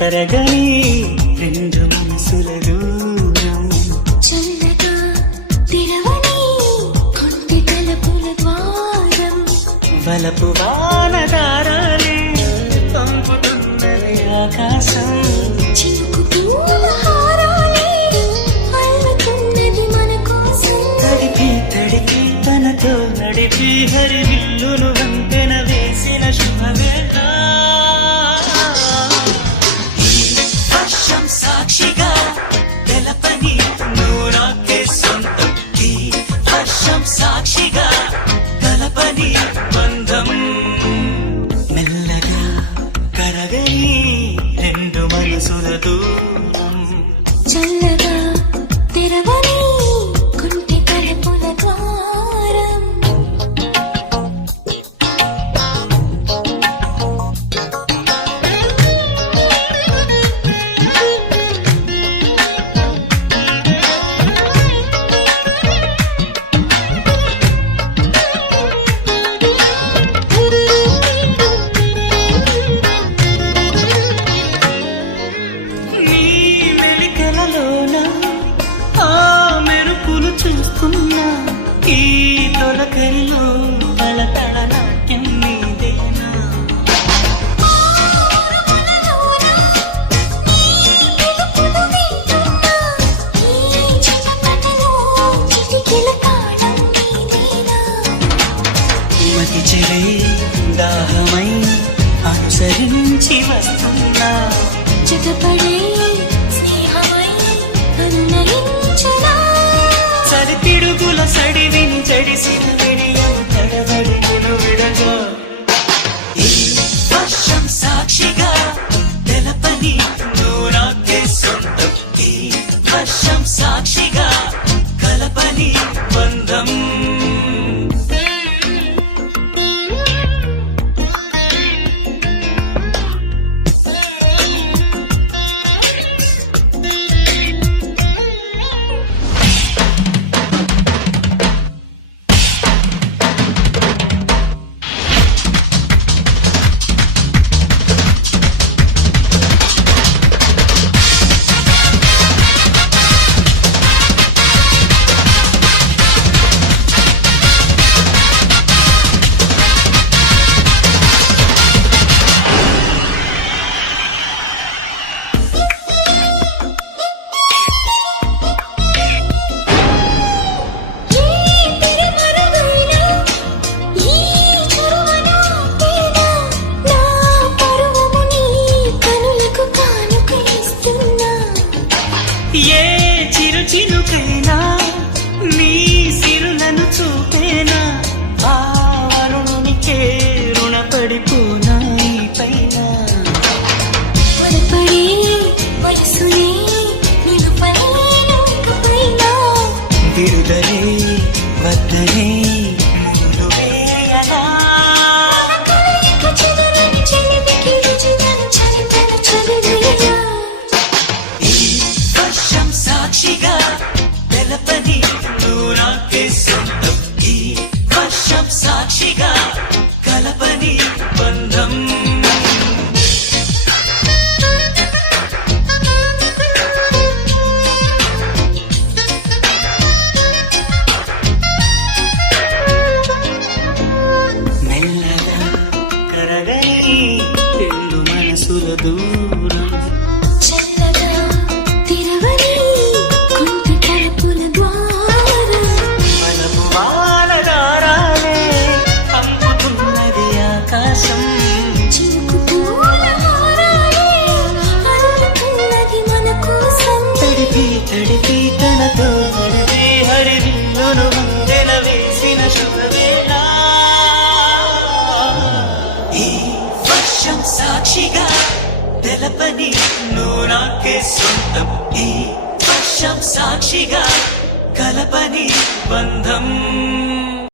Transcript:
కరగని రెండు మనసుల దూరం చల్లగా తెరవని కొంటి తలుపుల ద్వారం వలపు వానదారాలే పంపుతున్నది ఆకాశం చినుకు పూల హారాలే అల్లుతున్నది మన కోసం తడిపి తడిపి తనతో నడిపి హరివిల్లును వంతెన వేసిన శుభవేళ వర్షం సాక్షిగా తెలపని నువ్వు నాకే సొంతం ఈ వర్షం సాక్షిగా కలపని బంధం మెల్లగా కరగని రెండు మనసుల దూరం చల్లగా తెరవని కొంటి తలుపుల ద్వారం నీ మెలికలలోన ఆ మెరుపులు చూస్తున్నా ఈ తొలకల్లో తలతల నాట్యం నీదేనా మతి చెరై దాహమై అనుసరించి వస్తున్నా జతపడే స్నేహమై అన్నయించునా సరితిడుగుల సడివిని జడిసిన విడియం తడబడిను విడగా ఈ వర్షం సాక్షిగా తెలపని నువ్వు నాకే సొంతం ఈ వర్షం సాక్షిగా కలపని బంధం ఏ చిరు చినుకైనా నీ సిరులను చూపేనా ఆ వరుణునికే రుణపడిపోనా ఈ పైన విడుదలే వద్దనే ముళ్ళు వేయనా ఈ వర్షం సాక్షిగా తెలపని నువ్వు నాకే సొంతం ఈ వర్షం సాక్షిగా కలపని బంధం మెల్లగా కరగని రెండు మనసుల దూరం చల్లగా తెరవని కొంటి తలుపుల ద్వారం మనము వానదారాలే పంపుతున్నది ఆకాశం చినుకు పూల హారాలే అల్లుతున్నది మన కోసం తడిపి తడిపి తనతో నడిపి హరివిల్లును వందెన వేసిన శుభవేళ ఈ వర్షం సాక్షిగా తెలపని నువ్వు నాకే సొంతం ఈ వర్షం సాక్షిగా కలపని బంధం